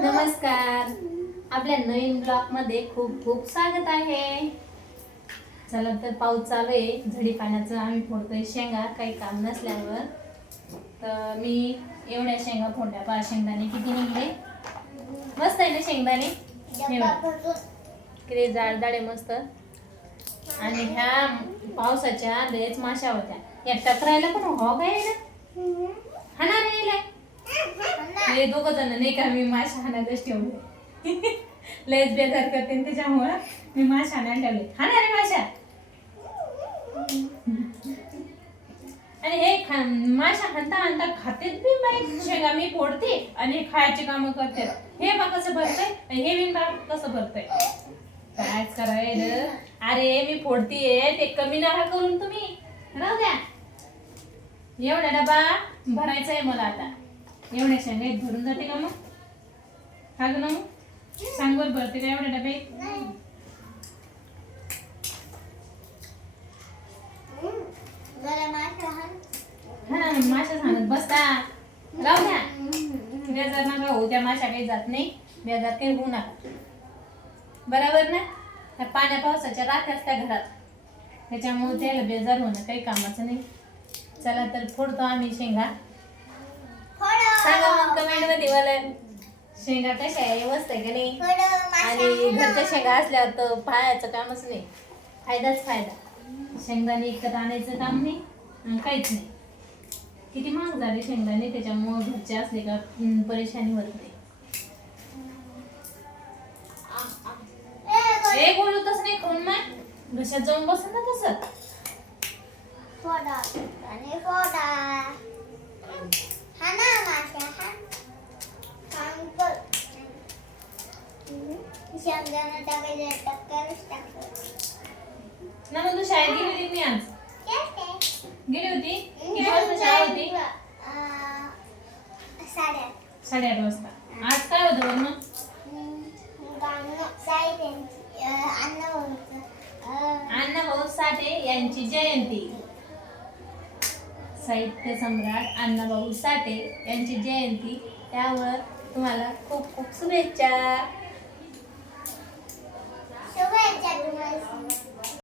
नमस्कार, आपल्या नवीन ब्लॉग मध्ये खूप खूप स्वागत आहे. चला तर पाऊस चालू आहे, झडी पाण्याचं आम्ही फोडतोय शेंगा काही काम नसल्यावर. तर मी एवढ्या शेंगा फोडल्या. पहा शेंगदाणे किती निघले, मस्त आहे ना शेंगदाणे, किती जाडदाडे मस्त. आणि ह्या पावसाच्या लयच माशा होत्या, या टकरायला पण हो काय ना हाणार हे दोघ जण नाही का, मी माशा हाणायलाच ठेवले. लयच बेजार करते त्याच्यामुळं मी माशा हाणायला ठेवले. हाना रे माशा. आणि हे माशा हाणता हाणता खातेच बी बाई शेंगा. मी फोडते आणि हे खायचे काम करते. हे बघ कसं भरतंय, हे बिन बघ कसं भरतंय. कायच करायला. अरे मी फोडतीये, ते कमी नका करून तुम्ही, राहू द्या. एवढा डबा भरायचा आहे मला आता. एवढ्या शेंगा भरून जाते का मग? का ग ना मग सांग बरं, भरते का एवढे डबे? हा माशा सांगत बसता, राहू द्या. बेजार नका होऊ, त्या माशा काही जात नाही. बेजार काही होऊ नका, बरोबर ना. त्या पाण्या पावसाच्या राख्या असत्या घरात, त्याच्यामुळे त्याला बेजार होणं काही कामाचं नाही. चला तर फोडतो आम्ही शेंगा. सांगा मग कमेंट मध्ये मला शेंगा कशा आहे, मस्त आहे का नाही. आणि घरच्या शेंगा असल्यावर तर पाहायचं कामच नाही, फायदाच फायदा. शेंगदाणे इकत आणायचं काम नाही, काहीच नाही. किती महाग झाले शेंगदाणे, त्याच्यामुळे घरचे असले का परेशानी होत नाही. एक बोलतच नाही कोण मग घशात जाऊन बस ना तसं. ना मग तू शाळेत गेली होती मी आज? गेली होती. किती वाजता शाळा होती? 8:30 वाजता. आज काय होतं बरं मग? अण्णाभाऊ साठे यांची जयंती. साहित्य सम्राट अण्णाभाऊ साठे यांची जयंती, त्यावर तुम्हाला खूप खूप शुभेच्छा.